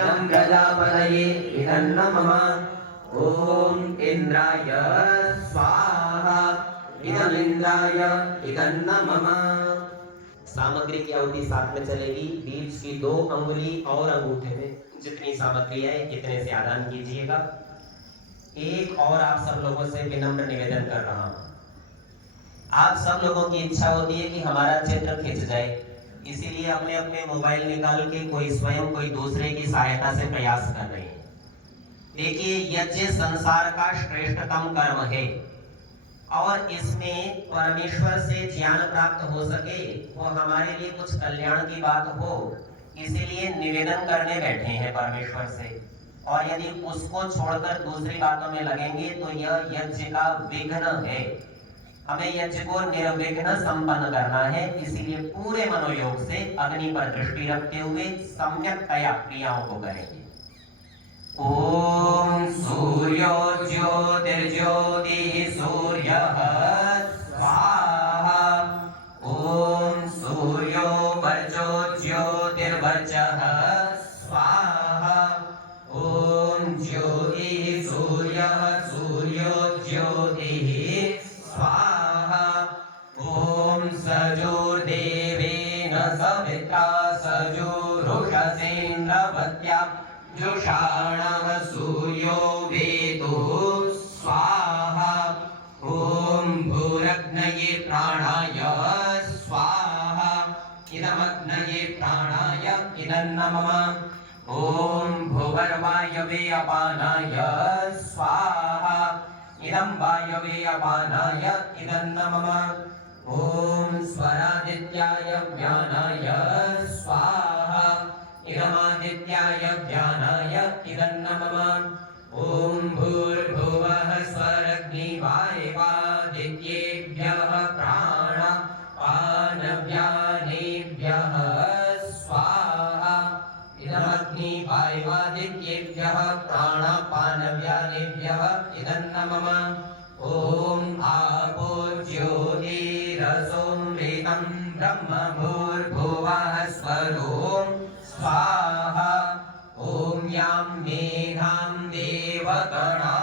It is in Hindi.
प्रजापतये इदन्न मम ओम इंद्राय स्वाहा इदमिंद्राय इदन्न मम। सामग्री की अवधि साथ में चलेगी। बीच की 2 अंगुली और अंगूठे में जितनी सामग्री है इतने से आदान कीजिएगा। एक और आप सब लोगों से विनम्र निवेदन कर रहा हूं, आप सब लोगों की इच्छा होती है कि हमारा चित्र खिंच जाए, इसीलिए अपने अपने मोबाइल निकाल के कोई स्वयं कोई दूसरे की सहायता से प्रयास कर रहे हैं। देखिए, यज्ञ संसार का श्रेष्ठतम कर्म है और इसमें परमेश्वर से ज्ञान प्राप्त हो सके, वो हमारे लिए कुछ कल्याण की बात हो, इसीलिए निवेदन करने बैठे हैं परमेश्वर से। और यदि उसको छोड़कर दूसरी बातों में लगेंगे तो यह यज्ञ का विघ्न है। हमें यज्ञ को निर्विघ्न संपन्न करना है, इसीलिए पूरे मनोयोग से अग्नि पर दृष्टि रखते हुए सम्यकतया क्रियाओं को करेंगे। ओम सूर्यो ज्योतिर्ज्योतिः सूर्यः स्वाहा। ओम सूर्यो वर्चो ज्योतिर्वर्चः स्वाहा। ओम ज्योतिः सूर्यः सूर्यो ज्योतिः स्वाहा। ओम सजोर्देवेन सविता सजुरुषसेन्द्रवत्या जुषाणः सूर्यो वेदो स्वाहा। ओम भूरग्नये प्राणाय स्वाहा। इदमग्नये प्राणाय इदन्न मम। ओम भुवर्वायवे अपानाय स्वाहा। इदं वायवे अपानाय इदन्न मम। ओम स्वरादित्याय ज्ञानाय स्वाहा। इदमादित्याय ज्ञानाय इदन्न मम। ओम भूर्भुवः स्वरग्निवायवादित्येभ्यः प्राणापानव्यानेभ्यः स्वाहा। इदमग्निवायवादित्येभ्यः प्राणापानव्यानेभ्यः इदन्न मम। ओम आपो ज्योतिरसोमृतं ब्रह्म भूर्भुवः स्वरोम स्वाहा। ओम यां मेघां देवगणा